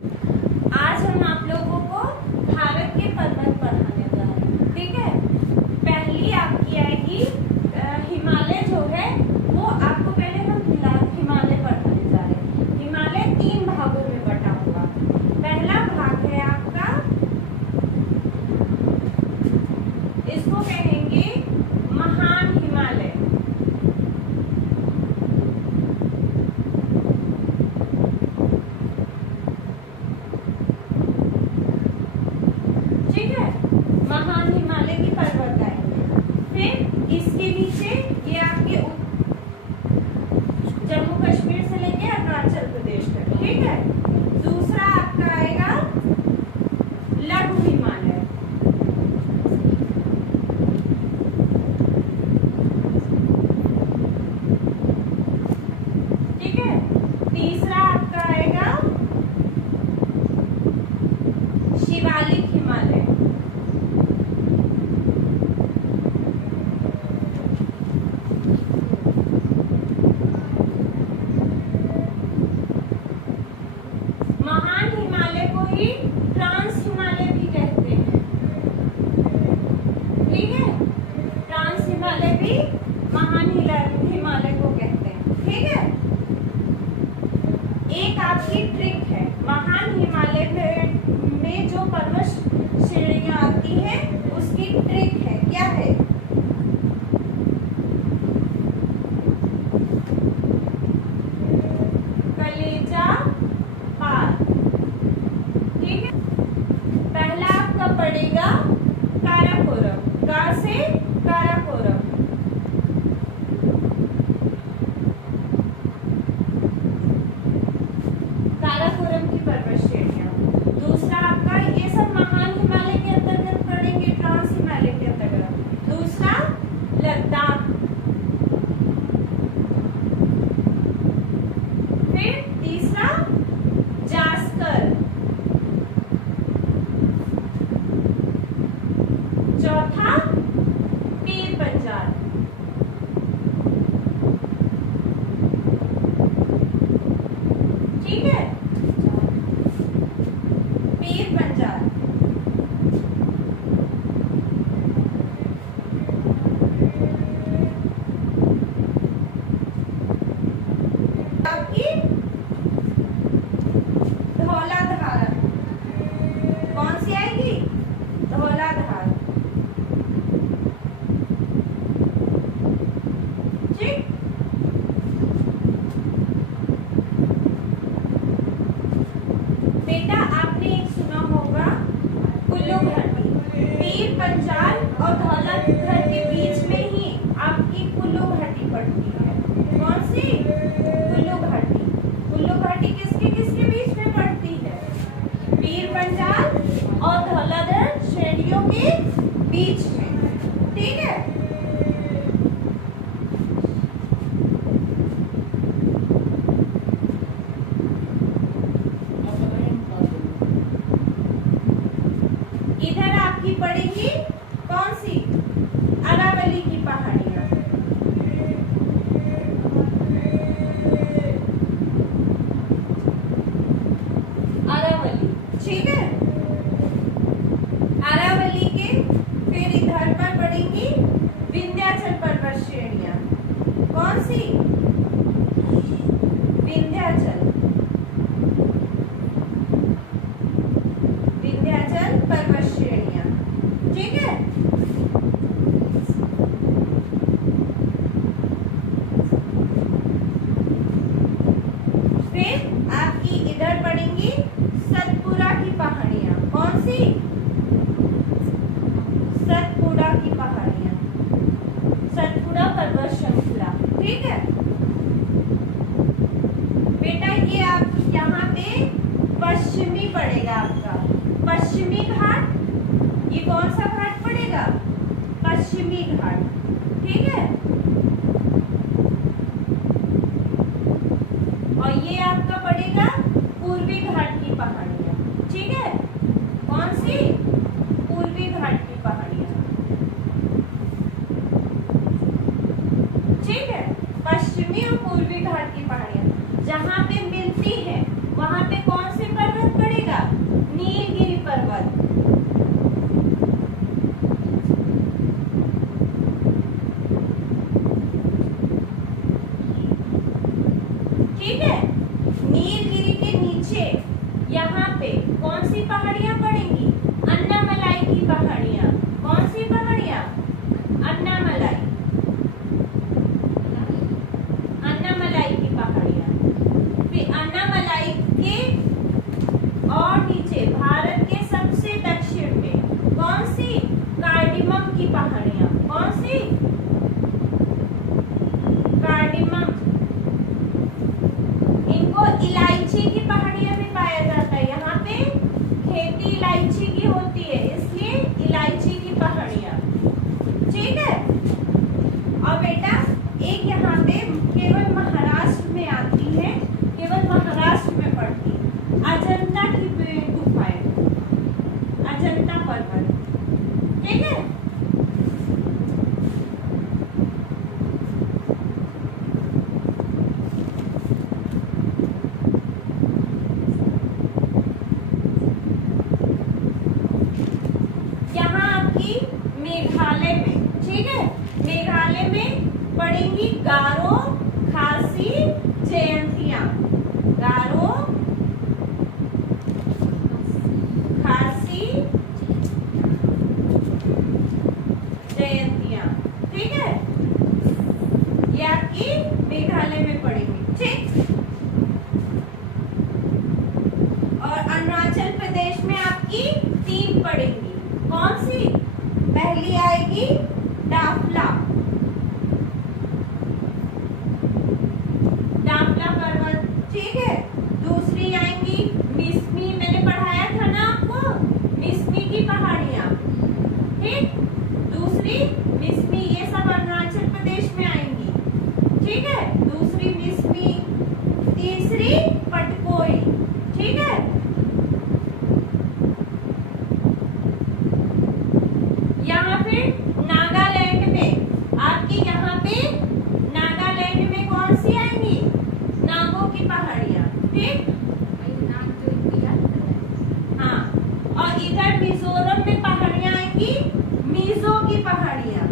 आज हम आप लोगों को भारत के पर्वत पढ़ाने जा रहे हैं। ठीक है, पहली आपकी आएगी हिमालय जो है वो आपको पहले हम हिमालय पढ़ाने जा रहे हैं। हिमालय 3 भागों में बटा हुआ। पहला भाग है आपका, इसको कहेंगे महान हिमालय। ठीक है, महान हिमालय की पर्वत आएंगे। फिर इसके नीचे ये आपके जम्मू कश्मीर से लेके अरुणाचल प्रदेश तक। ठीक है, दूसरा आपका आएगा लघु हिमालय। ठीक है, तीसरा आपका आएगा शिवालिक हिमालय। महान हिमालय को ही ट्रांस हिमालय भी कहते हैं। ठीक है, ट्रांस हिमालय भी महान हिमालय को कहते हैं। ठीक है, एक आपकी ट्रिक है, महान हिमालय में जो पर्वत श्रेणियां आती हैं उसकी ट्रिक है। क्या है? कलेजा पार। ठीक है, पहला आपका पड़ेगा काराकोरम। का से काराकोरम। काराकोरम की पर्वत श्रेणियां। दूसरा आपका, ये सब महान हिमालय के अंतर्गत पड़ेंगे, ट्रांस हिमालय के अंतर्गत। दूसरा लद्दाख। फिर तीसरा जास्कर। चौथा पीर पंजाल। ठीक है, पीर पंजाल। आपकी धौलाधार कौन सी आएगी? धौलाधार। ठीक, बेटा आपने एक सुना होगा कुल्लू घाटी। पीर पंजाल और धौलाधार के बीच में ही आपकी कुल्लू घाटी पड़ती है। कौन सी? कुल्लू घाटी। कुल्लू घाटी किसके किसके बीच में पड़ती है? पीर पंजाल और धौलाधार श्रेणियों के बीच में। ठीक है, इधर आपकी पड़ेगी कौन सी? अरावली की पहाड़ियां। अरावली। ठीक है, अरावली के फिर इधर पर पड़ेंगी विंध्याचल पर्वत श्रेणियां। कौन सी? विंध्याचल। विंध्याचल पर्वत श्रेणियां। ठीक है, फिर आपकी इधर पड़ेंगी सतपुड़ा की पहाड़ियां। कौन सी? सतपुड़ा की पहाड़ियां, सतपुड़ा पर्वत श्रृंखला। ठीक है बेटा, ये आप यहाँ पे पश्चिमी पड़ेगा आपका पश्चिमी घाट। ये कौन सा घाट पड़ेगा? पश्चिमी घाट। ठीक है, और ये आपका पड़ेगा पूर्वी घाट की पहाड़ियां। ठीक है, कौन सी? पूर्वी घाट की पहाड़ियां। ठीक है, पश्चिमी और पूर्वी घाट की पहाड़ियां जहां पे मिलती है वहां पे कौन से पर्वत पड़े? पहाड़ियां। कौन सी? कार्डिमम। इनको इलायची की पहाड़ियां में पाया जाता है। यहाँ पे खेती इलायची की होती है, इसलिए इलायची की पहाड़ियां। ठीक है। और बेटा एक यहाँ पे केवल महाराष्ट्र में आती है, केवल महाराष्ट्र में पड़ती है, अजंता की गुफाएं, अजंता पर्वत। ठीक है। यहाँ आपकी मेघालय में, ठीक है, मेघालय में पड़ेंगी गारो, खासी, जयंतिया। गारो, खासी, जयंतिया। ठीक है, ये आपकी मेघालय में पड़ेंगी। ठीक। और अरुणाचल प्रदेश में आपकी 3 पड़ेंगी। कौन सी? पहली आएगी डाफला, डाफला पर्वत। ठीक है। दूसरी आएंगी मिसमी, मैंने पढ़ाया था ना आपको, मिसमी की पहाड़ियां। ठीक। दूसरी मिसमी, ये सब अरुणाचल प्रदेश में आएंगी। ठीक है। दूसरी मिसमी, तीसरी पटकोई। ठीक है। यहाँ पे नागालैंड में आपकी, यहाँ पे नागालैंड में कौन सी आएंगी? नागों की पहाड़ियां। ठीक। हाँ। और इधर मिजोरम में पहाड़ियां आएंगी, मिजो की पहाड़ियां,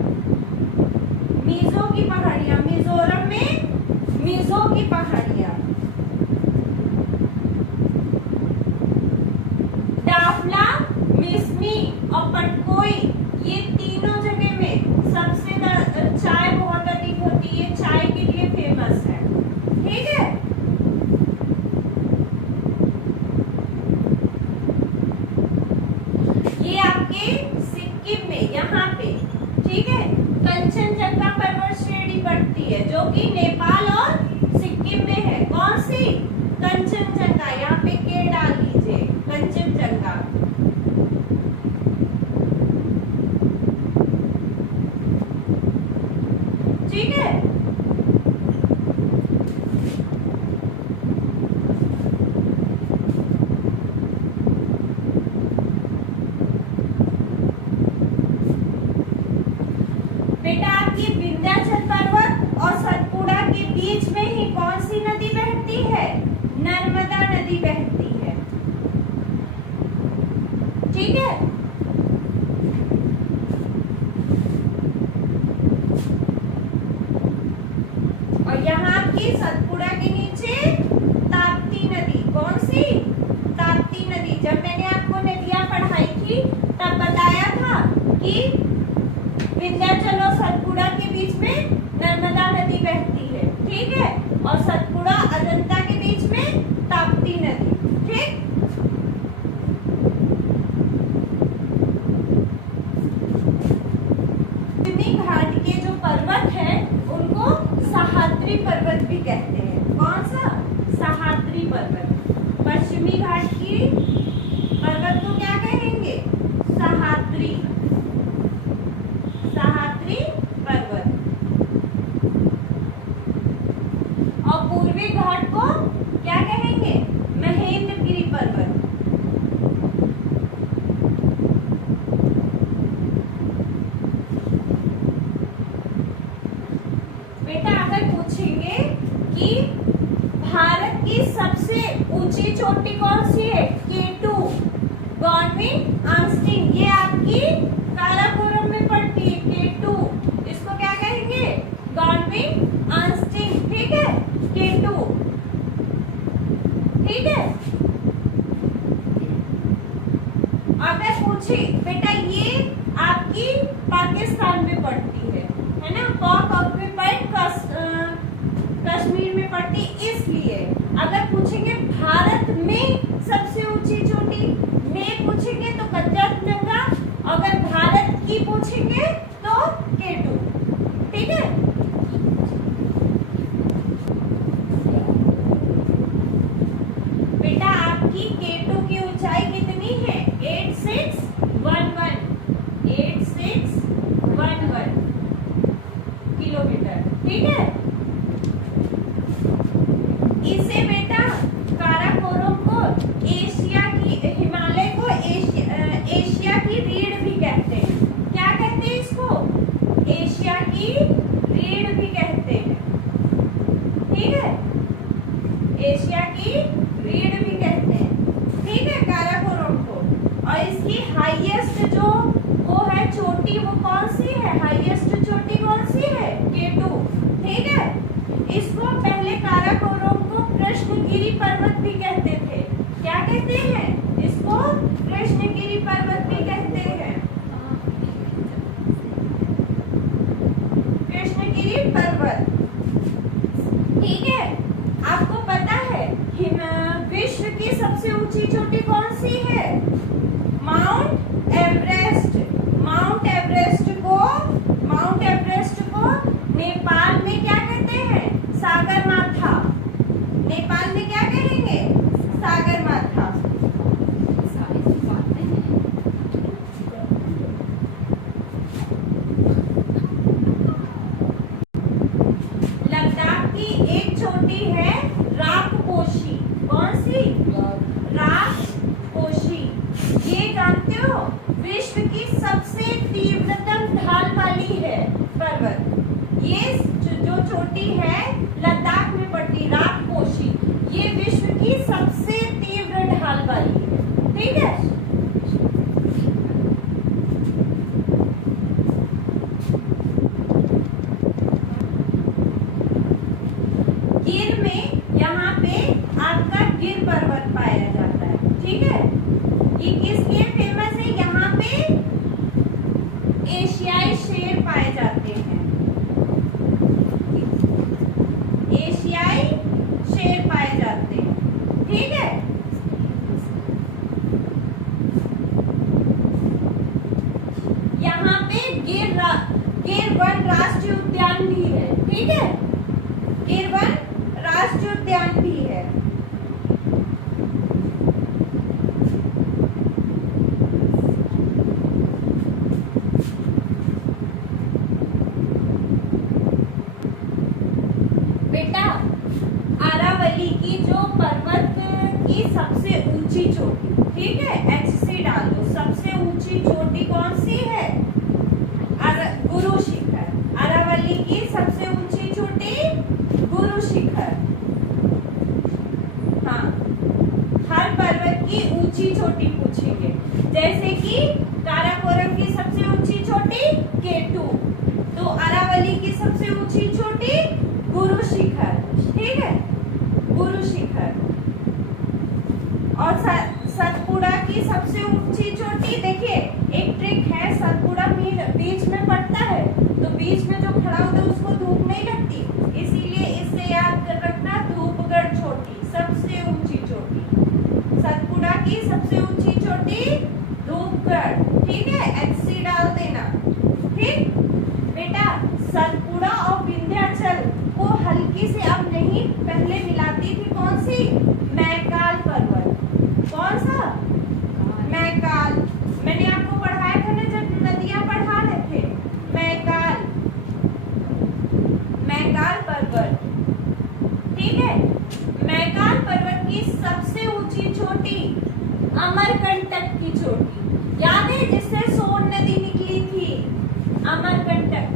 मिजो की पहाड़ियां। मिजोरम में मिजो की पहाड़ियां। डाफला, मिसमी और पटकोई, ये तीनों जगह में सबसे चाय बहुत अधिक होती है, चाय के लिए फेमस है। ठीक है। ये आपके सिक्किम में, यहाँ पे, ठीक है, कंचनजंगा पर्वत श्रेणी पड़ती है, जो कि नेपाल और सिक्किम में है। कौन सी? कंचनजंगा। यहाँ पे के डाल लीजिए, कंचनजंगा। ठीक है। बेटा आपकी विंध्याचल पर्वत और सतपुड़ा के बीच में ही कौन सी नदी बहती है? नर्मदा नदी बहती है। ठीक है। और यहाँ आपकी सतपुड़ा के नीचे ताप्ती नदी। कौन सी? ताप्ती नदी। जब मैंने आपको नदियां पढ़ाई थी तब बताया था कि विंध्याचल और सतपुड़ा के बीच में नर्मदा नदी बहती है। ठीक है। और सतपुड़ा अजंता के बीच में ताप्ती नदी। ठीक। घाट के जो पर्वत है उनको सह्याद्री पर्वत भी कहते हैं। कौन सा? सह्याद्री पर्वत। पश्चिमी घाट की पर्वत को क्या कहेंगे? सह्याद्री, सह्याद्री पर्वत। और पूर्वी घाट को क्या कहेंगे? महेंद्रगिरी पर्वत। बेटा अगर पूछेंगे कि भारत की सबसे ऊंची चोटी कौन सी है? K2, Godwin Austen. ये आपकी काराकोरम में पड़ती है, K2। इसको क्या कहेंगे? Godwin Austen. ठीक है। K2। ठीक है। अगर पूछे बेटा ये आपकी पाकिस्तान में पड़ती है ना, पाक ऑक्यूपाइड कश्मीर में पड़ती, इसलिए अगर पूछेंगे भारत में सबसे ऊंची चोटी में पूछेंगे तो कंचनजंगा, अगर भारत की पूछेंगे पीर पर्वत। ठीक है, आपको पता है विश्व की सबसे ऊंची चोटी कौन सी है? Mount Everest. माउंट एवरेस्ट को नेपाल में क्या कहते हैं? सागरमाथा। नेपाल में क्या कहेंगे? सागरमाथा। लद्दाख की एक चोटी है राकपोशी। कौन सी? राकपोशी। ये जानते हो विश्व की सबसे तीव्रतम ढाल वाली है पर्वत। ये जो चोटी है लद्दाख में पड़ती, राकपोशी, ये विश्व की सबसे तीव्र ढाल वाली है। ठीक है, गिर में यहाँ पे आपका गिर पर्वत पाया जाता है। ठीक है, ये किस लिए फेमस है? यहाँ पे एशियाई शेर पाए जाते हैं। एशियाई शेर पाए जाते हैं। ठीक है, यहाँ पे गिर वन राष्ट्रीय उद्यान भी है। ठीक है, गिर वन राष्ट्रीय उद्यान भी है। बेटा, अरावली की जो पर्वत की सबसे ऊंची चोटी, ठीक है, HC डाल दो, सबसे ऊंची चोटी कौन सी है? गुरु शिखर। अरावली की सबसे ऊंची चोटी गुरु शिखर। हाँ, हर पर्वत की ऊंची चोटी पूछेंगे, जैसे कि काराकोरम की सबसे ऊंची चोटी K2, तो अरावली की सबसे ऊंची चोटी गुरु शिखर। ठीक है, गुरु शिखर। और सतपुड़ा की सबसे ऊंची चोटी, देखिए एक ट्रिक है, सतपुड़ा बीच में पड़ता है, तो बीच में जो खड़ा होता है उसको धूप नहीं लगती, इसीलिए इससे याद कर रखना, धूपगढ़ चोटी सबसे ऊंची चोटी। सतपुड़ा की सबसे ऊंची चोटी धूपगढ़। ठीक है, HC डाल देना। ठीक बेटा, सतपुड़ा और विंध्याचल को हल्की से अब नहीं, पहले मिलाती थी कौन सी? मैकाल पर्वत। कौन सा? मैकाल। मैंने आपको पढ़ाया था ना जब नदियां पढ़ा रहे थे, मैकाल पर्वत। ठीक है, मैकाल पर्वत की सबसे ऊंची चोटी अमरकंटक की चोटी, याद है जिससे सोन नदी निकली थी? अमरकंटक।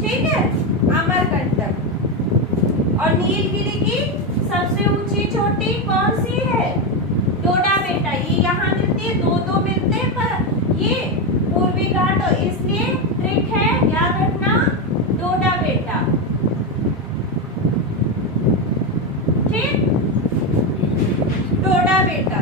ठीक है, अमरकंटक। और नीलगिरी की सबसे ऊंची चोटी कौन सी है? डोडा बेटा। ये यहाँ मिलती है, दो मिलते हैं, पर ये पूर्वी घाट, और इसलिए ट्रिक है, याद रखना, डोडा बेटा। ठीक, डोडा बेटा।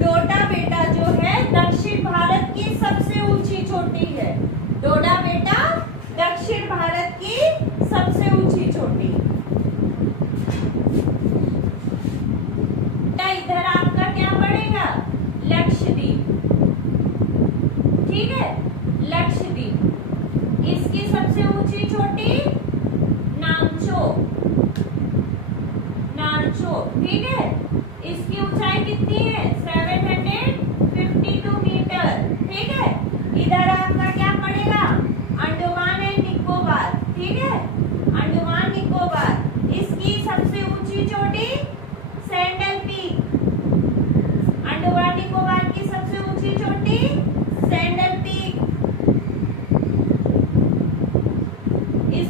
डोडा बेटा जो है दक्षिण भारत की सबसे ऊंची चोटी है। डोडा बेटा दक्षिण भारत की सबसे ऊंची चोटी। इधर आपका क्या पड़ेगा? लक्षद्वीप। ठीक है, लक्षद्वीप। इसकी सबसे ऊंची चोटी नामचो। ठीक है, इसकी ऊंचाई कितनी है? 752 मीटर। ठीक है, इधर आपका क्या पड़ेगा? अंडमान एंड निकोबार। ठीक है, अंडमान निकोबार। इसकी सबसे ऊंची चोटी सैंडल पीक। अंडमान निकोबार की सबसे ऊंची चोटी सैंडल पीक। इस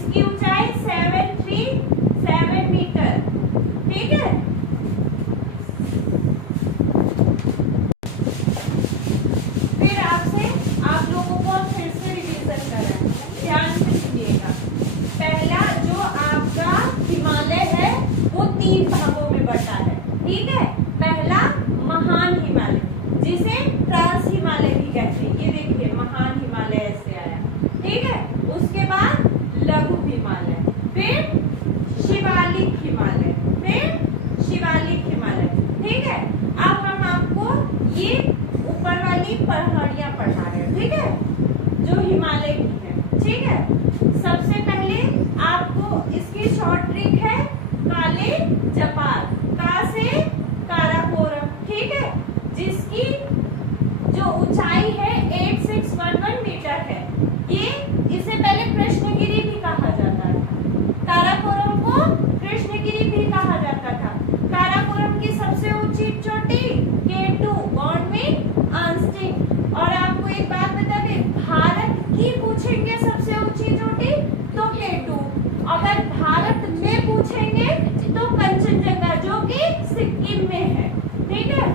सबसे पहले आपको इसकी शॉर्ट ट्रिक है काले जपाल, का से काराकोरम, ठीक है, जिसकी जो ऊंचाई है 8611 मीटर है। ये इसे पहले कृष्णगिरी भी कहा जाता था, काराकोरम को कृष्णगिरी भी कहा जाता था। काराकोरम की सबसे ऊंची चोटी K2 गॉडविन आर्मस्ट्रांग। और आपको एक बात बता दें, भारत की पूछेंगे सबसे ऊंची चोटी तो K2, अगर भारत में पूछेंगे तो कंचनजंगा जो कि सिक्किम में है, ठीक है।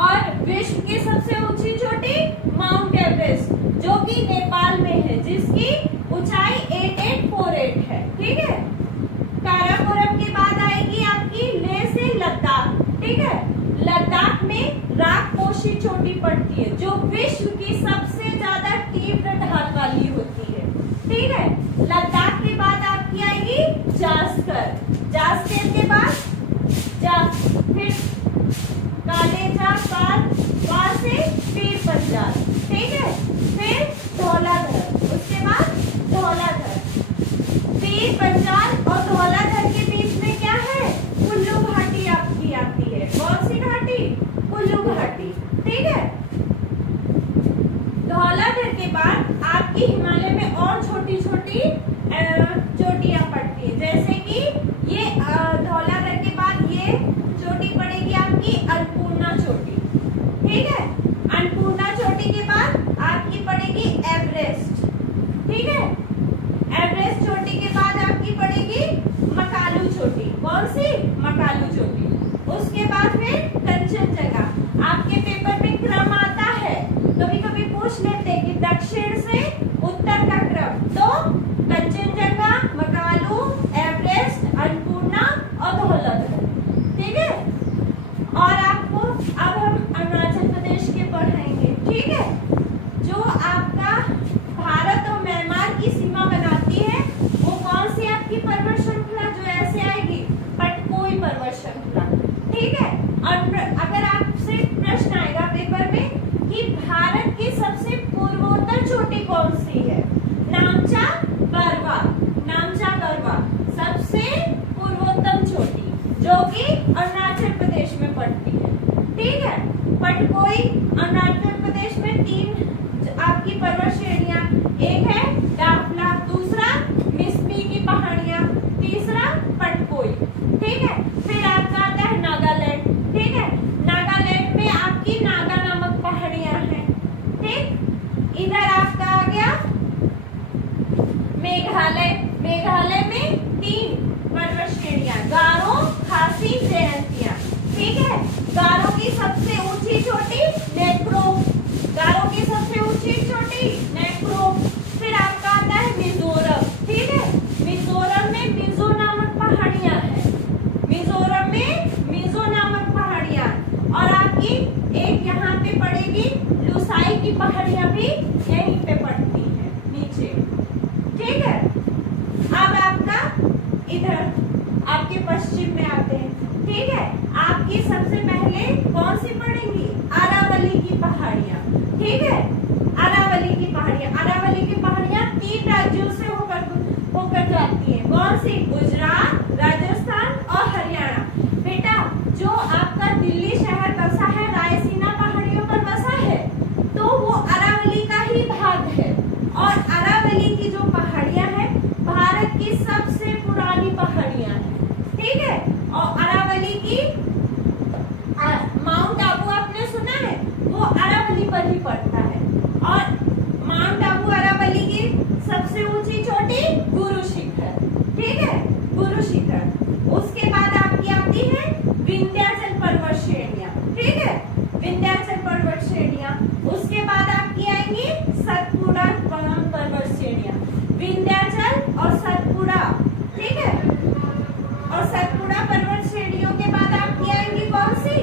और विश्व की सबसे ऊंची चोटी माउंट एवरेस्ट जो कि नेपाल में है, जिसकी ऊंचाई 8848 है, ठीक है। काराकोरम के बाद आएगी आपकी लेह से लद्दाख, ठीक है। लद्दाख में राकपोशी चोटी पड़ती है जो विश्व की सबसे ज्यादा तीव्र ढाल वाली होती है, ठीक है। लद्दाख के बाद आपकी आएगी जास्कर, जास्कर के बाद फिर कालेजा पाल, वहां से पीर पंजाल, ठीक है। फिर धौलाधर, उसके बाद धौलाधर। पीर पंजाल और धौलाधर के बीच में क्या है, कुल्लू घाटी आपकी आती है। कौन सी घाटी, कुल्लू घाटी, ठीक है। धौलाधर के बाद आपकी हिमालय में और छोटी छोटी चोटियां पड़ती है, जैसे कि ये धौलाधर के बाद ये चोटी पड़ेगी आपकी अन्नपूर्णा चोटी, ठीक है। अन्नपूर्णा चोटी के बाद आपकी पड़ेगी एवरेस्ट, ठीक है। एवरेस्ट चोटी के बाद आपकी पड़ेगी मकालू चोटी। कौन सी, मकालू चोटी। उसके बाद में कंचनजंगा। आपके पेपर में क्रम आता है, कभी कभी पूछ लेते हैं कि दक्षिण से उत्तर का क्रम, तो कंचनजंगा, मकालू, एवरेस्ट, अन्नपूर्णा और धौलाधर, ठीक है। और आपको अब हम अरुणाचल प्रदेश के पढ़ाएंगे, ठीक है। जो आपका भारत और म्यांमार की सीमा बनाती है वो कौन सी आपकी पर्वत श्रृंखला, जो ऐसे आएगी, पटकोई पर्वत श्रृंखला, ठीक है। और अगर आपसे प्रश्न आएगा पेपर में कि भारत की सबसे पूर्वोत्तर चोटी कौन सी है, नामचा गरवा, नामचा गरवा सबसे पूर्वोत्तम चोटी जो कि अरुणाचल प्रदेश में पड़ती है, ठीक है। पटकोई अरुणाचल प्रदेश में 3 आपकी पर्वत श्रेणियां, एक है डाफला, दूसरा मिस्मी की पहाड़ियां, तीसरा पटकोई, ठीक है। फिर आपका आता है नागालैंड, ठीक है। नागालैंड में आपकी नागा नामक पहाड़ियां हैं, ठीक। इधर आपका आ गया मेघालय, मेघालय में 3 पर्वत श्रेणियां, गारो, खासी, जयंतिया, ठीक है। गारो की सबसे ऊंची चोटी नेक्रो, गारो की सबसे ऊंची चोटी नेक्रो। फिर आपका आता है मिजोरम, ठीक है। मिजोरम में मिजो नामक पहाड़ियां हैं, मिजोरम में मिजो नामक पहाड़ियां। और आपकी एक यहाँ पे पड़ेगी लुसाई की पहाड़ियां भी यहीं पे पड़ती हैं नीचे, ठीक है। अब आपका इधर आपके पश्चिम में आते हैं, ठीक है। आपकी सबसे पहले कौन सी पड़ेंगी, अरावली की पहाड़ियां, ठीक है। अरावली की पहाड़ियां, अरावली की पहाड़ियां 3 राज्यों से होकर जाती हैं। कौन सी, गुजरात, राजस्थान और हरियाणा। बेटा जो आपका दिल्ली शहर बसा है रायसीना पहाड़ियों पर बसा है, तो वो अरावली का ही भाग है। और अरावली की जो पहाड़ियां हैं भारत की सबसे पुरानी पहाड़ियां हैं, ठीक है। और अरावली की माउंट आबू आपने सुना है, वो अरावली पर ही पड़ता है। और माउंट आबू अरावली की सबसे ऊंची चोटी गुरु शिखर, ठीक है, गुरु शिखर। उसके बाद आपकी आती है विंध्याचल पर्वत श्रेणियां, ठीक है, विंध्याचल पर्वत श्रेणियां। उसके बाद आपकी आएंगी सतपुड़ा पर्वत श्रेणियां, विंध्याचल और सतपुड़ा, ठीक है। और सतपुड़ा पर्वत श्रेणियों के बाद आपकी आएंगी कौन सी,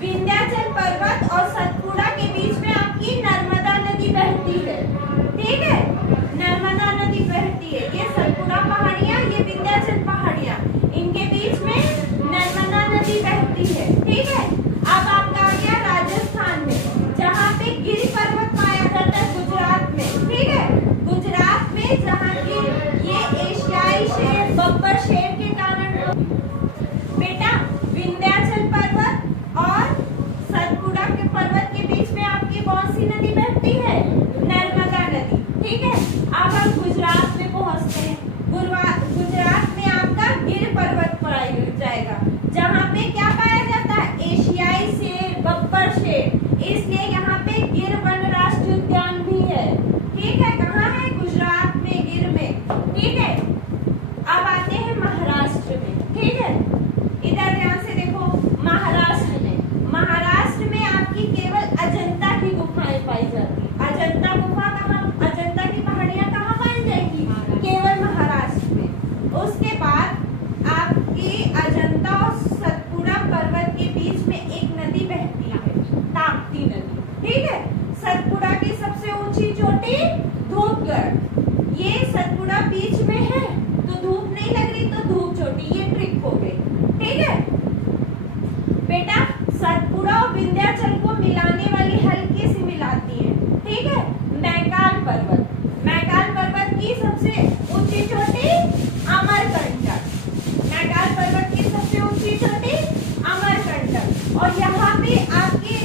विंध्याचल पर्वत और सतपुड़ा के बीच में आपकी नर्मदा नदी बहती है, ठीक है। नर्मदा नदी बहती है, ये सतपुड़ा पहाड़ियां, ये विंध्याचल पहाड़ियां, इनके बीच में नर्मदा नदी बहती है, ठीक है। अब आपका आ गया राजस्थान में, बब्बर शेर, इसलिए यहाँ पे गिर वन राष्ट्रीय उद्यान भी है। ठीक है, कहाँ है? गुजरात में, गिर में। ठीक है, अब आते हैं महाराष्ट्र में। ठीक है, इधर ध्यान से देखो। महाराष्ट्र में आपकी केवल अजंता की गुफाएं पाई जाती है। अजंता गुफा कहाँ, अजंता की पहाड़ियां कहाँ पाई जाएंगी? केवल महाराष्ट्र में। उसके बाद आपकी अजंता और सतपुड़ा पर्वत के बीच में एक नदी बहती है, ताप्ती नदी। ठीक है, सतपुड़ा की सबसे ऊंची चोटी धूपगढ़। ये सतपुड़ा बीच में है तो धूप नहीं लग रही तो धूप चोटी, ये ट्रिक हो गई। ठीक है बेटा, सतपुड़ा और विंध्याचल को मिलाने वाली हल्की सी मिलाती है। ठीक है, मैकाल पर्वत। मैकाल पर्वत की सबसे ऊंची चोटी अमरकंटक। मैकाल पर्वत की सबसे ऊंची चोटी अमरकंटक। और यहाँ पे आपके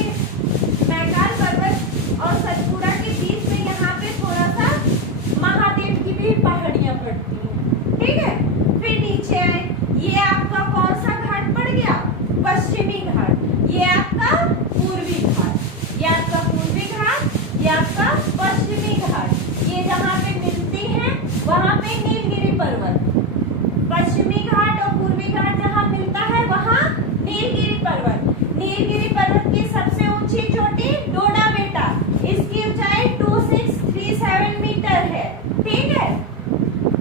मैकाल पर्वत और सतपुड़ा के बीच में यहाँ पे थोड़ा सा महादेव की भी पहाड़ियां पड़ती हैं। ठीक है, फिर नीचे आए, ये आपका कौन सा घाट पड़ गया? पश्चिमी घाट। ये आपका पूर्वी घाट, ये आपका पूर्वी घाट, ये आपका पश्चिमी घाट। ये जहाँ पे मिलती हैं वहाँ पे नीलगिरी पर्वत। पश्चिमी घाट और पूर्वी घाट जहाँ मिलता है वहाँ नीलगिरी पर्वत। नीलगिरी पर्वत की सबसे ऊंची चोटी डोडा बेटा, इसकी ऊंचाई 2637 मीटर है। ठीक है,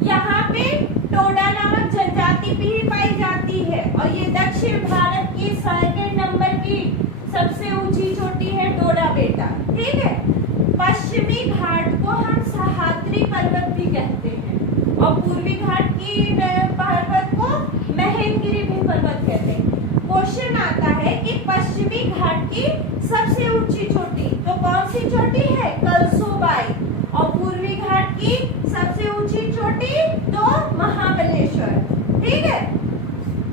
यहाँ पे टोडा नामक जनजाति भी पाई जाती है और ये दक्षिण भारत की 2nd नंबर की सबसे ऊंची चोटी है डोडा बेटा। ठीक है, पश्चिमी घाट को हम सह्याद्री पर्वत भी कहते हैं और पूर्वी घाट की पर्वत को महेंद्रगिरी भी पर्वत कहते हैं। क्वेश्चन आता है कि पश्चिमी घाट की सबसे ऊंची चोटी तो कौन सी चोटी है? कलसोबाई। और पूर्वी घाट की सबसे ऊंची चोटी तो महाबलेश्वर। ठीक है,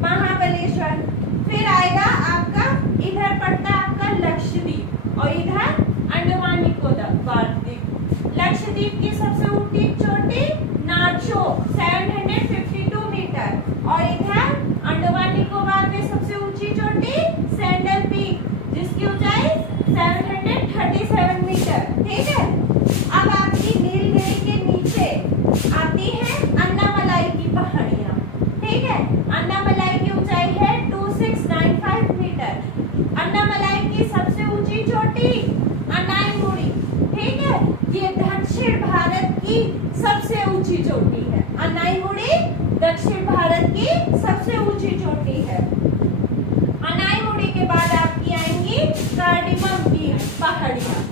महाबलेश्वर। फिर आएगा आपका, इधर पड़ता है आपका लक्षद्वीप और इधर अंडमान निकोबार द्वीप। लक्षद्वीप की सबसे ऊंची चोटी नाचो 752 मीटर और इधर अंडमान निकोबार में सबसे ऊंची चोटी सैंडल पीक जिसकी ऊंचाई 737 मीटर। ठीक है, अब आपकी नीलगिरी के नीचे आती है अन्नामलाई की पहाड़ियां। ठीक है, अन्नामलाई की ऊंचाई है 2695 मीटर। अन्नामलाई की सबसे ऊंची चोटी अनाईमुड़ी। ठीक है, ये दक्षिण भारत की सबसे ऊंची चोटी है। अनाईमुड़ी दक्षिण भारत की सबसे ऊंची चोटी है। अनाईमुड़ी के बाद आपकी आएंगी कार्डिमम की पहाड़ियां।